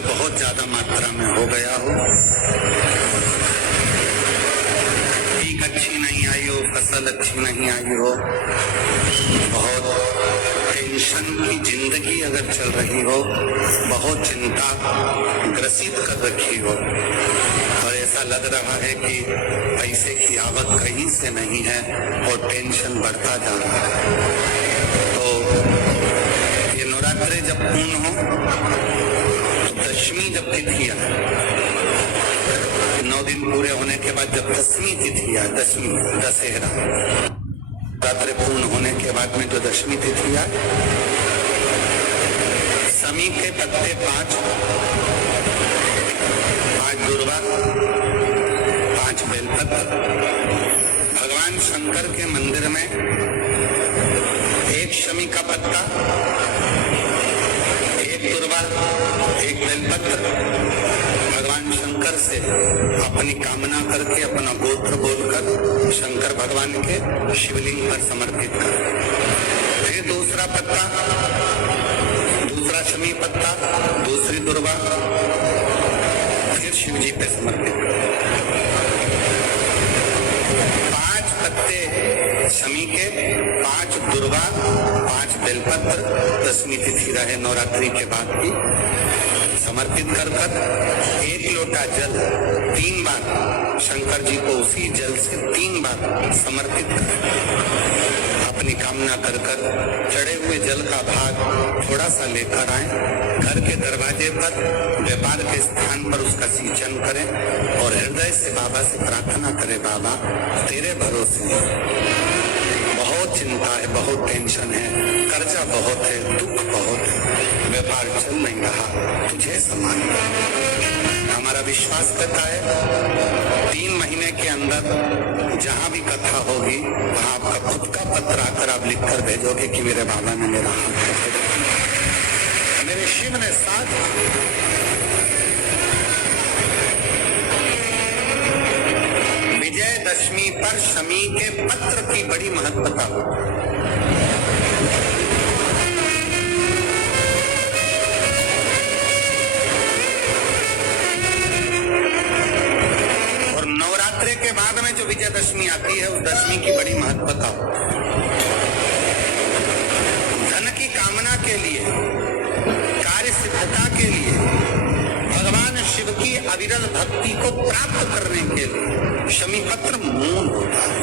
बहुत ज्यादा मात्रा में हो गया हो, पीक अच्छी नहीं आई हो, फसल अच्छी नहीं आई हो, बहुत टेंशन की जिंदगी अगर चल रही हो, बहुत चिंता ग्रसित कर रखी हो और ऐसा लग रहा है कि पैसे की आवक कहीं से नहीं है और टेंशन बढ़ता जा रहा है, तो ये नवरात्रे जब पूर्ण हो, तो दशमी जब तिथि है, 9 दिन पूरे होने के बाद जब दसवीं तिथि है, दशमी दशहरा, नवरात्रे पूर्ण होने के बाद में जो दशमी तिथि है, समी के पत्ते 5 दुर्वा, 5 बेलपत्र, भगवान शंकर के मंदिर में 1 शमी का पत्ता, 1 दुर्वा, 1 बेलपत्र, भगवान शंकर से अपनी कामना करके अपना गोत्र बोलकर शंकर भगवान के शिवलिंग पर समर्पित कर। फिर दूसरा पत्ता, दूसरा शमी पत्ता, दूसरी दुर्वा, फिर शिव जी पे समर्पित कर। 5 पत्ते शमी के, 5 दुर्वा, 5 बेलपत्र, दसवीं तिथि रहे नवरात्रि के बाद की, समर्पित कर 1 लोटा जल 3 बार शंकर जी को उसी जल से 3 बार समर्पित कर, अपनी कामना कर चढ़े हुए जल का भाग थोड़ा सा लेकर आए, घर के दरवाजे पर, व्यापार के स्थान पर उसका सिंचन करें और हृदय से बाबा से प्रार्थना करें, बाबा तेरे भरोसे बहुत चिंता है, बहुत टेंशन है, कर्जा बहुत है, दुख बहुत है, व्यापार चल नहीं रहा, तुझे समान। हमारा विश्वास करता है 3 महीने के अंदर जहां भी कथा होगी वहां आपका खुद का पत्र आकर आप लिख कर भेजोगे कि मेरे बाबा ने मेरा हाथ पकड़ा, मेरे शिव ने साथ। विजयदशमी पर शमी के पत्र की बड़ी महत्वता होती है। के बाद में जो विजयदशमी आती है उस दशमी की बड़ी महत्वता होती है। धन की कामना के लिए, कार्य सिद्धता के लिए, भगवान शिव की अविरल भक्ति को प्राप्त करने के लिए शमी पत्र मूल होता है।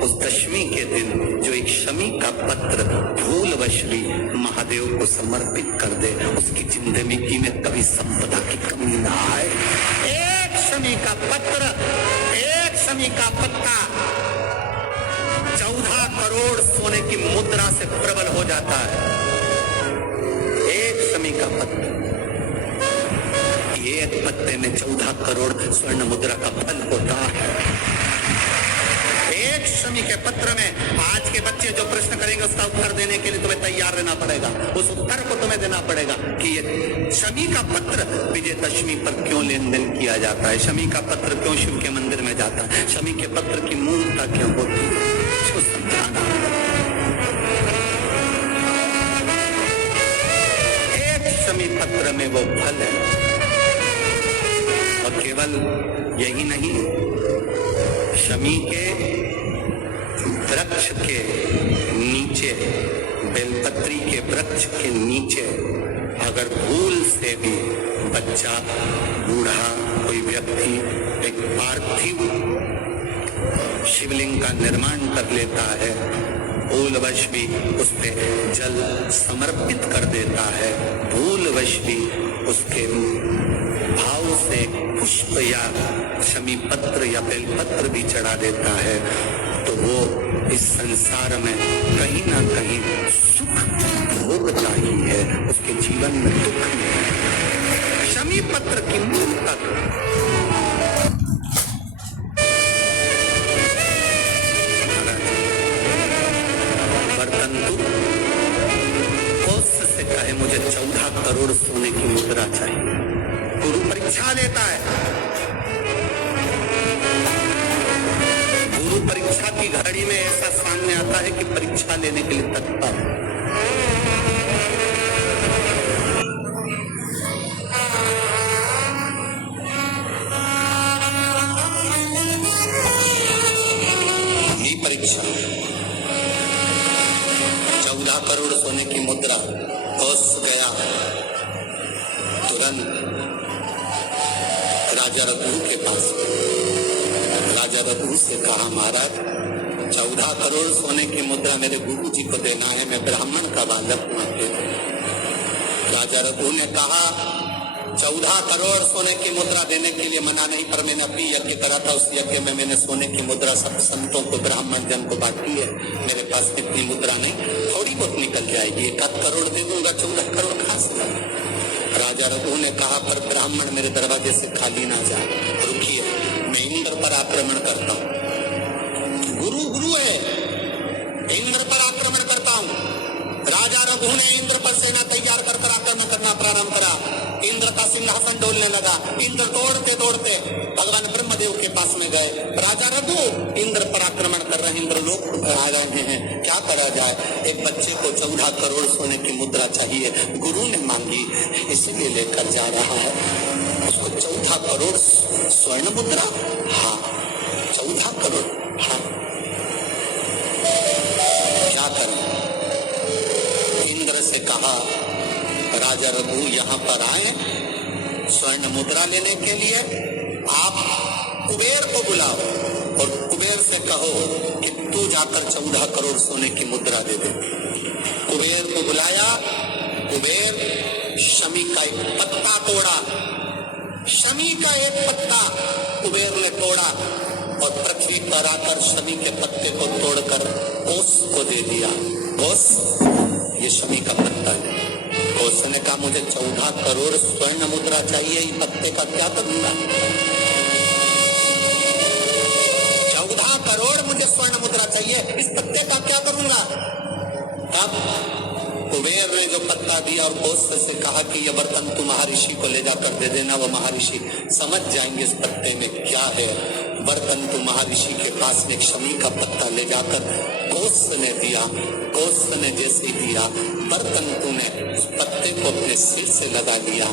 उस दशमी के दिन जो एक शमी का पत्र भूलवश भी महादेव को समर्पित कर दे, उसकी जिंदगी में कभी संपदा की कमी ना आए। 1 शमी का पत्र, 1 शमी का पत्ता 14 करोड़ सोने की मुद्रा से प्रबल हो जाता है। 1 शमी का पत्र, एक पत्ते में 14 करोड़ स्वर्ण मुद्रा का फल होता है। 1 शमी के पत्र में आज के बच्चे जो प्रश्न करेंगे उसका उत्तर देने के लिए तुम्हें तैयार रहना पड़ेगा, उस उत्तर को तुम्हें देना पड़ेगा कि ये शमी का पत्र विजयदशमी पर क्यों लेन देन किया जाता है, शमी का पत्र क्यों शिव के मंदिर में जाता है, शमी के पत्र की मूलता क्यों होती है, इसको समझाना। 1 शमी पत्र में वो फल है और केवल यही नहीं, शमी के वृक्ष के नीचे, बेलपत्री के वृक्ष के नीचे अगर भूल से भी बच्चा, बूढ़ा, कोई व्यक्ति एक पार्थिव शिवलिंग का निर्माण कर लेता है, भूलवश भी उस पे जल समर्पित कर देता है, भूलवश भी उसके भाव से पुष्प या शमी पत्र या बेलपत्र भी चढ़ा देता है, तो वो इस संसार में कहीं ना कहीं सुख भोगता ही है, उसके जीवन में दुख नहीं है। शमी पत्र की मूलता बर्तन से कहे मुझे 14 करोड़ सोने की मुद्रा चाहिए, गुरु परीक्षा लेता है, परीक्षा की घड़ी में ऐसा सामने आता है कि परीक्षा लेने के लिए तत्पर 14 करोड़ सोने की मुद्रा घुस गया। तुरंत राजा रघु के पास, राजा रघु से कहा, महाराज 14 करोड़ सोने की मुद्रा मेरे गुरु जी को देना है, मैं ब्राह्मण का बालक हूं। राजा रघु ने कहा 14 करोड़ सोने की मुद्रा देने के लिए मना नहीं, पर मैंने अपनी यज्ञ करा था, उस यज्ञ में मैंने सोने की मुद्रा सब संतों को, ब्राह्मण जन को बांटी है। मेरे पास इतनी मुद्रा नहीं, थोड़ी बहुत निकल जाएगी, 1 करोड़ दे दूंगा, 14 करोड़ कहां से। राजा रघु ने कहा, पर ब्राह्मण मेरे दरवाजे से खाली ना जाए, रुकिए, मैं इंद्र पर आक्रमण करता हूं। गुरु गुरु है, इंद्र पर आक्रमण करता हूं। राजा रघु ने इंद्र पर सेना तैयार कर आक्रमण करना प्रारंभ करा। इंद्र का सिंहासन डोलने लगा। इंद्र दौड़ते दौड़ते भगवान ब्रह्मदेव के पास में गए। राजा रघु इंद्र पर आक्रमण कर रहे हैं, इंद्र लोग आ रहे हैं, क्या करा जाए। एक बच्चे को 14 करोड़ सोने की मुद्रा चाहिए, गुरु ने मांगी, इसलिए लेकर जा रहा है। उसको 14 करोड़ स्वर्ण मुद्रा, हाँ 14 करोड़, हाँ क्या करें। इंद्र से कहा, राजा रघु यहाँ पर आए स्वर्ण मुद्रा लेने के लिए, आप कुबेर को बुलाओ और कुबेर से कहो कि तू जाकर 14 करोड़ सोने की मुद्रा दे दे। कुबेर को बुलाया। कुबेर शमी का एक पत्ता तोड़ा, शमी का एक पत्ता कुबेर ने तोड़ा और पृथ्वी पर आकर शमी के पत्ते को तोड़कर ओस को दे दिया। ओस, ये शमी का पत्ता है। ओस ने कहा, मुझे 14 करोड़ स्वर्ण मुद्रा चाहिए, इस पत्ते का क्या करूंगा। 14 करोड़ मुझे स्वर्ण मुद्रा चाहिए, इस पत्ते का क्या करूंगा। तब कुबेर ने जो पत्ता दिया और ओस से कहा कि यह बर्तन तू महर्षि को ले जाकर दे देना, वो महर्षि समझ जाएंगे इस पत्ते में क्या है। बर्तन तू महर्षि के पास में शमी का पत्ता ले जाकर कोस ने दिया। कोस ने जैसे दिया, बर्तन तूने उस पत्ते को अपने सिर से लगा लिया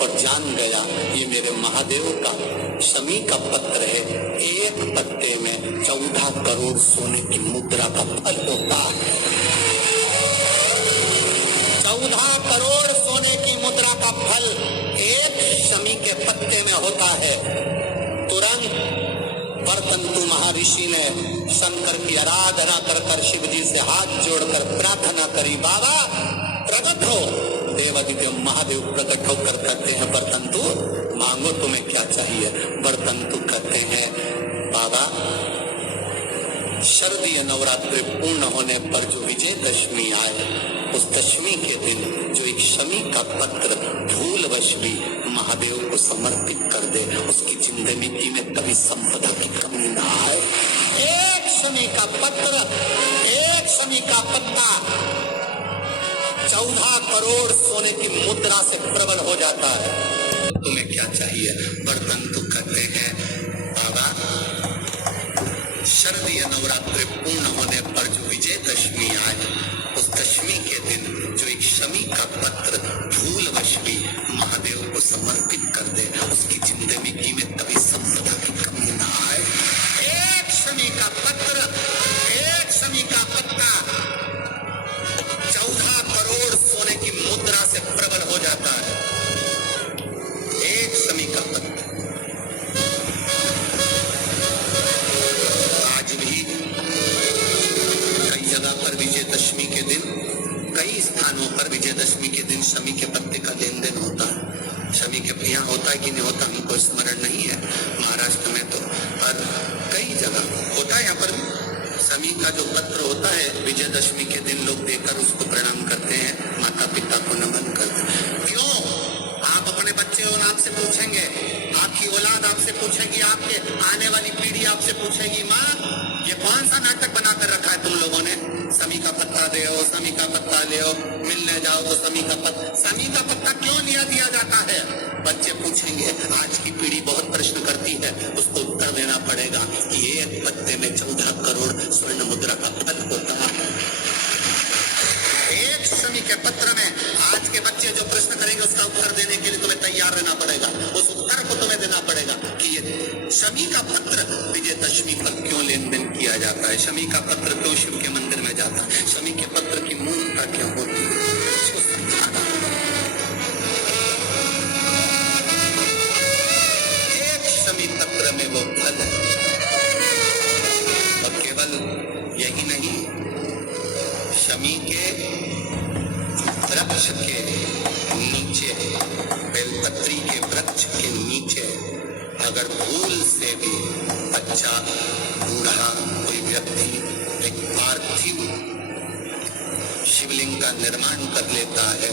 और जान गया ये मेरे महादेव का शमी का पत्र है। एक पत्ते में 14 करोड़ सोने की मुद्रा का फल होता है। 14 करोड़ सोने की मुद्रा का फल एक शमी के पत्ते में होता है। तुरंत बर्तंतु महर्षि ने शंकर की आराधना कर शिव जी से हाथ जोड़कर प्रार्थना करी, बाबा प्रकट हो। देवादिदेव महादेव प्रकट होकर कहते हैं, बर्तंतु मांगो तुम्हें क्या चाहिए। बर्तंतु कहते हैं, बाबा शारदीय नवरात्रि पूर्ण होने पर जो विजयदशमी आए, उस दशमी के दिन जो एक शमी का पत्र भूलवश भी महादेव को समर्पित कर दे, उसकी जिंदगी में कभी संपदा की कमी ना आए। एक शमी का पत्र, एक शमी का पत्ता 14 करोड़ सोने की मुद्रा से प्रबल हो जाता है। तुम्हें क्या चाहिए। बर्तंतु कहते हैं, बाबा शारदीय नवरात्रि पूर्ण होने पर जो विजयदशमी आए, उस दशमी के दिन जो एक शमी का पत्र भूलवश भी महादेव को समर्पित कर दे, उसकी जिंदगी में कभी संपदा की कमी ना आए। एक शमी का पत्र, एक शमी का पत्ता 14 करोड़ सोने की मुद्रा से प्रबल हो जाता है। एक शमी का पत्र। आज भी कई जगह पर विजयदशमी के दिन, कई स्थानों पर विजयदशमी के दिन शमी के पत्ते का लेन देन होता है। शमी के यहाँ होता है कि नहीं होता हमको स्मरण नहीं है, महाराष्ट्र में तो, पर कई जगह होता है। यहाँ पर शमी का जो पत्र होता है, विजयदशमी के दिन लोग देकर उसको प्रणाम करते हैं, माता पिता को नमन करते हैं। क्यों? आप अपने बच्चे और आपसे पूछेंगे, आपकी औलाद आपसे पूछेगी, आपके आने वाली पीढ़ी आपसे पूछेगी, माँ ये कौन सा नाटक बनाकर रखा है तुम लोगों ने। शमी का पत्ता दे, शमी का पत्ता ले, मिलने जाओ तो शमी का पत्ता। शमी का पत्ता क्यों लिया दिया जाता है, बच्चे पूछेंगे। आज की पीढ़ी बहुत प्रश्न करती है, उसको उत्तर देना पड़ेगा कि एक पत्ते में 14 करोड़ स्वर्ण मुद्रा का फल होता है। एक शमी के पत्र में आज के बच्चे जो प्रश्न करेंगे, उसका उत्तर देने के लिए तुम्हें तैयार रहना पड़ेगा। उस उत्तर को तुम्हें देना पड़ेगा कि ये शमी का पत्र विजयदशमी पर क्यों लेन देन किया जाता है, शमी का पत्र क्यों शिव के मंदिर में जाता है, शमी के पत्र की मूल क्यों होती है, इसको समझाना। एक शमी पत्र में वो फल है, और केवल यही नहीं, शमी के वृक्ष के नीचे, बेलपत्री के वृक्ष के नीचे अगर भूल से भी बच्चा, बूढ़ा, कोई व्यक्ति एक पार्थिव शिवलिंग का निर्माण कर लेता है,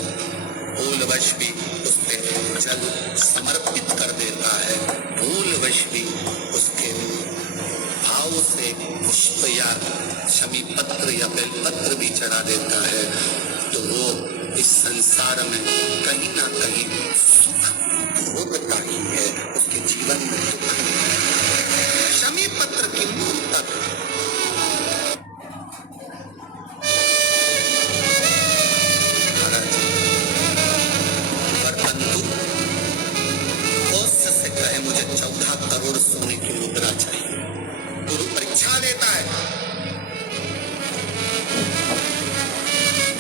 भूलवश भी उस पे जल समर्पित कर देता है, भूलवश भी उसके भाव से पुष्प या शमी पत्र या बेलपत्र भी चढ़ा देता है, तो वो इस संसार में कहीं ना कहीं सुख भोगता ही है, उसके जीवन में दुख नहीं है। शमी पत्र की मूल तक से कहे मुझे 14 करोड़ सोने की मुद्रा चाहिए, गुरु परीक्षा लेता है,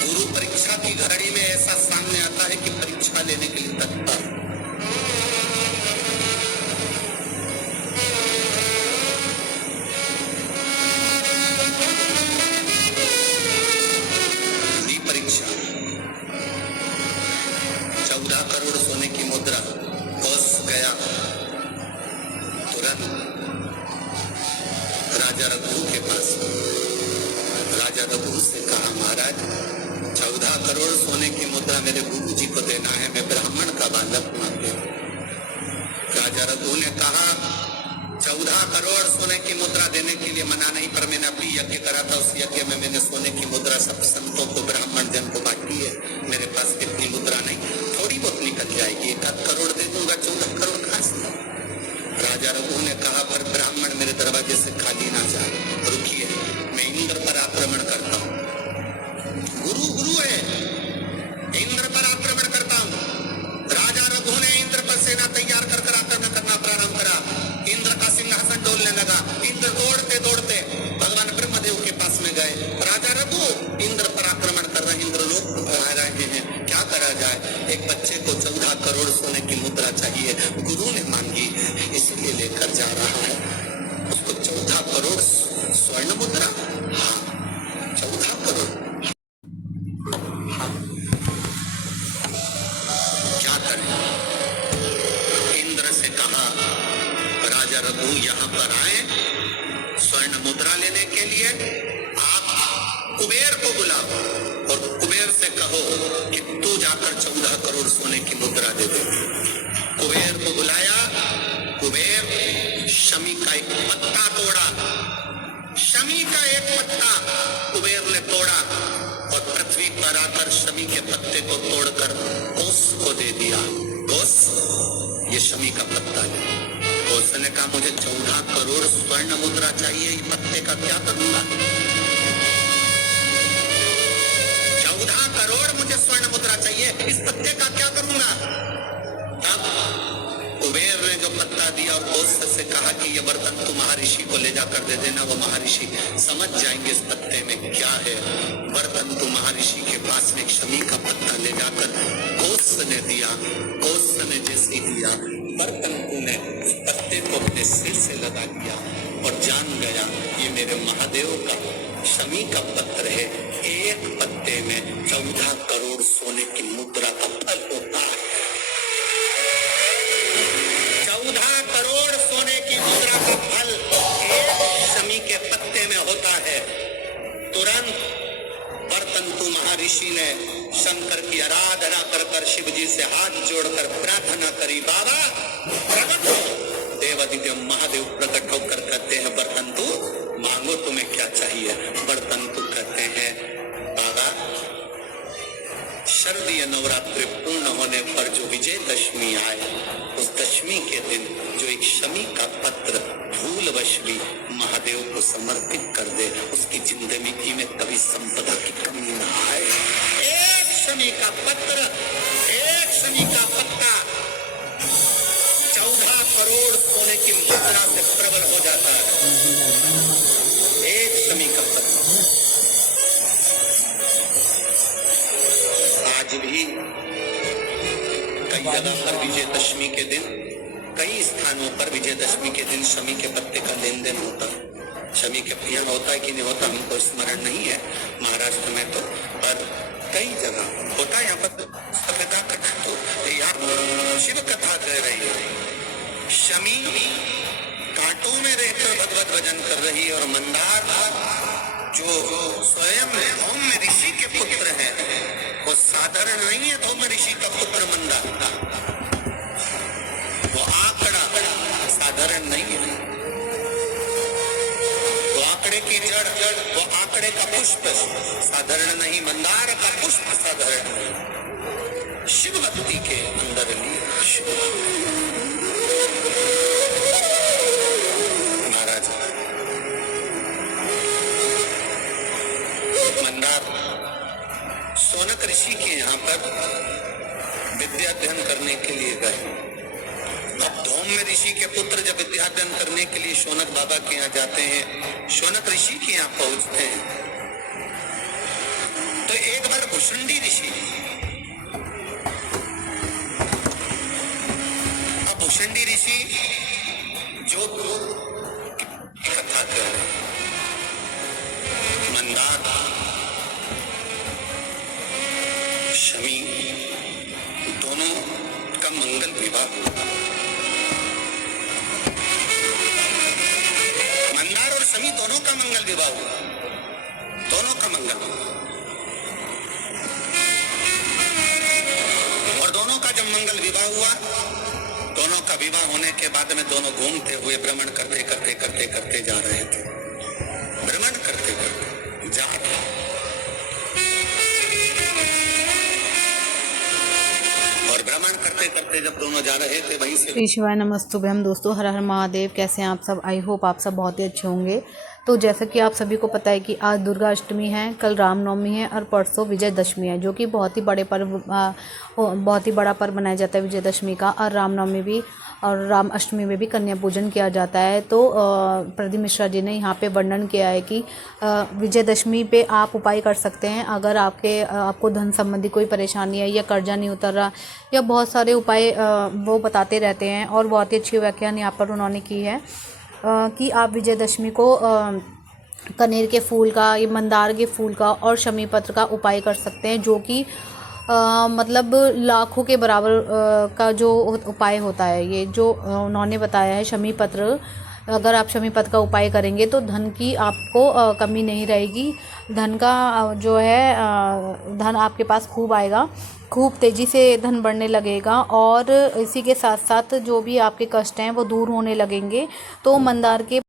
गुरु परीक्षा की घड़ी में ऐसा सामने आता है कि परीक्षा लेने के लिए तत्पर। परीक्षा 14 करोड़ सोने की मुद्रा बस गया, तुरंत राजा रघु के पास, राजा रघु से कहा महाराज 14 करोड़ सोने की मुद्रा मेरे गुरु जी को देना है, मैं ब्राह्मण का बालक मांगे। राजा रघु ने कहा 14 करोड़ सोने की मुद्रा देने के लिए मना नहीं, पर मैंने अभी यज्ञ करा था, उस यज्ञ में मैंने सोने की मुद्रा सब संतों को, ब्राह्मण जन को बांटी है, मेरे पास इतनी मुद्रा नहीं, थोड़ी बहुत निकल जाएगी, 1 करोड़ दे दूंगा, 14 करोड़ कहां से। राजा रघु ने कहा पर ब्राह्मण मेरे दरवाजे से खाली ना जाए, रुकिए मैं इंद्र पर आक्रमण करता हूँ, गुरु गुरु है, इंद्र पर आक्रमण करता हूँ। राजा रघु ने इंद्र पर सेना तैयार कर आक्रमण करना प्रारंभ करा, इंद्र का सिंहासन डोलने लगा, इंद्र दौड़ते दौड़ते भगवान ब्रह्मदेव के पास में गए, राजा रघु इंद्र पर आक्रमण कर रहे, इंद्र लोग आ रहे हैं, क्या करा जाए, एक बच्चे को 14 करोड़ सोने की मुद्रा चाहिए, गुरु ने मांगी इसलिए लेकर जा रहा है, उसको 14 करोड़ स्वर्ण मुद्रा, हाँ 14 करोड़, हाँ क्या करें। इंद्र से कहा राजा रघु यहाँ पर आए स्वर्ण मुद्रा लेने के लिए, आप कुबेर को बुलाओ और कुबेर से कहो कि तू जाकर 14 करोड़ सोने की मुद्रा दे दे। कुबेर को बुलाया, कुबेर शमी का एक पत्ता तोड़ा, शमी का एक पत्ता कुबेर ने तोड़ा और पृथ्वी पर आकर शमी के पत्ते को तोड़कर कोस को दे दिया, कोस ये शमी का पत्ता है। कोस ने कहा मुझे 14 करोड़ स्वर्ण मुद्रा चाहिए, ये पत्ते का क्या करूंगा, 14 करोड़ मुझे स्वर्ण मुद्रा चाहिए, इस पत्ते का क्या करूंगा। तब कुबेर ने जो पत्ता दिया और कोस से कहा कि ये बर्तन तू महर्षि को ले जाकर दे देना, वो महर्षि समझ जाएंगे इस पत्ते में क्या है। बर्तन तू महर्षि के पास में शमी का पत्ता ले जाकर कोस ने दिया, कोस ने जैसे दिया बर्तन ने उस पत्ते को अपने सिर से लगा दिया और जान गया ये मेरे महादेव का शमी का पत्र है, एक पत्ते में 14 करोड़ सोने की मुद्रा का फल होता है। 14 करोड़ सोने की मुद्रा का फल एक शमी के पत्ते में होता है। तुरंत बर्तंतु महर्षि ने शंकर की आराधना कर शिव जी से हाथ जोड़कर प्रार्थना करी, बाबा प्रकट हो। देवादिदेव महादेव प्रकट होकर कहते हैं बर्तंतु मांगो तुम्हें क्या चाहिए। बर्तंतु कहते हैं बाबा शरदीय नवरात्रि पूर्ण होने पर जो विजयदशमी आए उस दशमी के दिन जो एक शमी का पत्र भूलवश भी महादेव को समर्पित कर दे, उसकी जिंदगी में कभी संपदा की कमी न आए। एक शमी का पत्र, एक शमी का पत्ता 14 करोड़ सोने की मुद्रा से प्रबल हो जाता है। एक शमी का पत्ता आज भी कई जगह पर विजयदशमी के दिन, कई स्थानों पर विजयदशमी के दिन शमी के पत्ते का लेन देन होता है। शमी के यहाँ होता है कि नहीं होता हमको स्मरण नहीं है महाराष्ट्र में, तो पर कई जगह होता है। यहाँ पर सभ्यता तो यहाँ शिव कथा कह रही है। शमी कांटों में रहकर भगवत भजन कर रही है और मंदार जो स्वयं धौम्य ऋषि के पुत्र है, वो साधारण नहीं है। धौम्य ऋषि का पुत्र मंदार, वो आंकड़ा साधारण नहीं है। वो आंकड़े की जड़, वो आंकड़े का पुष्प साधारण नहीं, मंदार का पुष्प साधारण नहीं। शिव भक्ति के अंदर लिए शिव महाराज मंदार शौनक ऋषि के यहाँ पर विद्या अध्ययन करने के लिए गए। अब धौम्य ऋषि के पुत्र जब विद्या अध्ययन करने के लिए शौनक बाबा के यहाँ जाते हैं, शौनक ऋषि के यहाँ पहुंचते हैं, तो एक बार भुषुंडी ऋषि, अब भुषुंडी ऋषि जो कथा कर रहे हैं, मंदार शमी दोनों का मंगल विवाह हुआ। मंदार और शमी दोनों का मंगल विवाह हुआ, दोनों का मंगल। और दोनों का जब मंगल विवाह हुआ, दोनों का विवाह होने के बाद में दोनों घूमते हुए भ्रमण करते करते करते करते जा रहे थे। भ्रमण करते करते जा रहे, और भ्रमण करते करते जब दोनों जा रहे थे वहीं से श्री शिवाय नमस्तुभ्यम। दोस्तों हर हर महादेव, कैसे हैं आप सब? आई होप आप सब बहुत ही अच्छे होंगे। तो जैसा कि आप सभी को पता है कि आज दुर्गा अष्टमी है, कल रामनवमी है और परसों विजयदशमी है, जो कि बहुत ही बड़ा पर्व मनाया जाता है विजयदशमी का। और रामनवमी भी और राम अष्टमी में भी कन्या पूजन किया जाता है। तो प्रदीप मिश्रा जी ने यहाँ पे वर्णन किया है कि विजयदशमी पे आप उपाय कर सकते हैं अगर आपको धन संबंधी कोई परेशानी है या कर्जा नहीं उतर रहा, या बहुत सारे उपाय वो बताते रहते हैं। और बहुत ही अच्छी व्याख्यान यहाँ पर उन्होंने की है कि आप विजयदशमी को कनेर के फूल का, ये मंदार के फूल का और शमी पत्र का उपाय कर सकते हैं, जो कि मतलब लाखों के बराबर का जो उपाय होता है। ये जो उन्होंने बताया है, शमी पत्र, अगर आप शमी पत्र का उपाय करेंगे तो धन की आपको कमी नहीं रहेगी। धन का जो है धन आपके पास खूब आएगा, खूब तेज़ी से धन बढ़ने लगेगा। और इसी के साथ साथ जो भी आपके कष्ट हैं वो दूर होने लगेंगे। तो मंदार के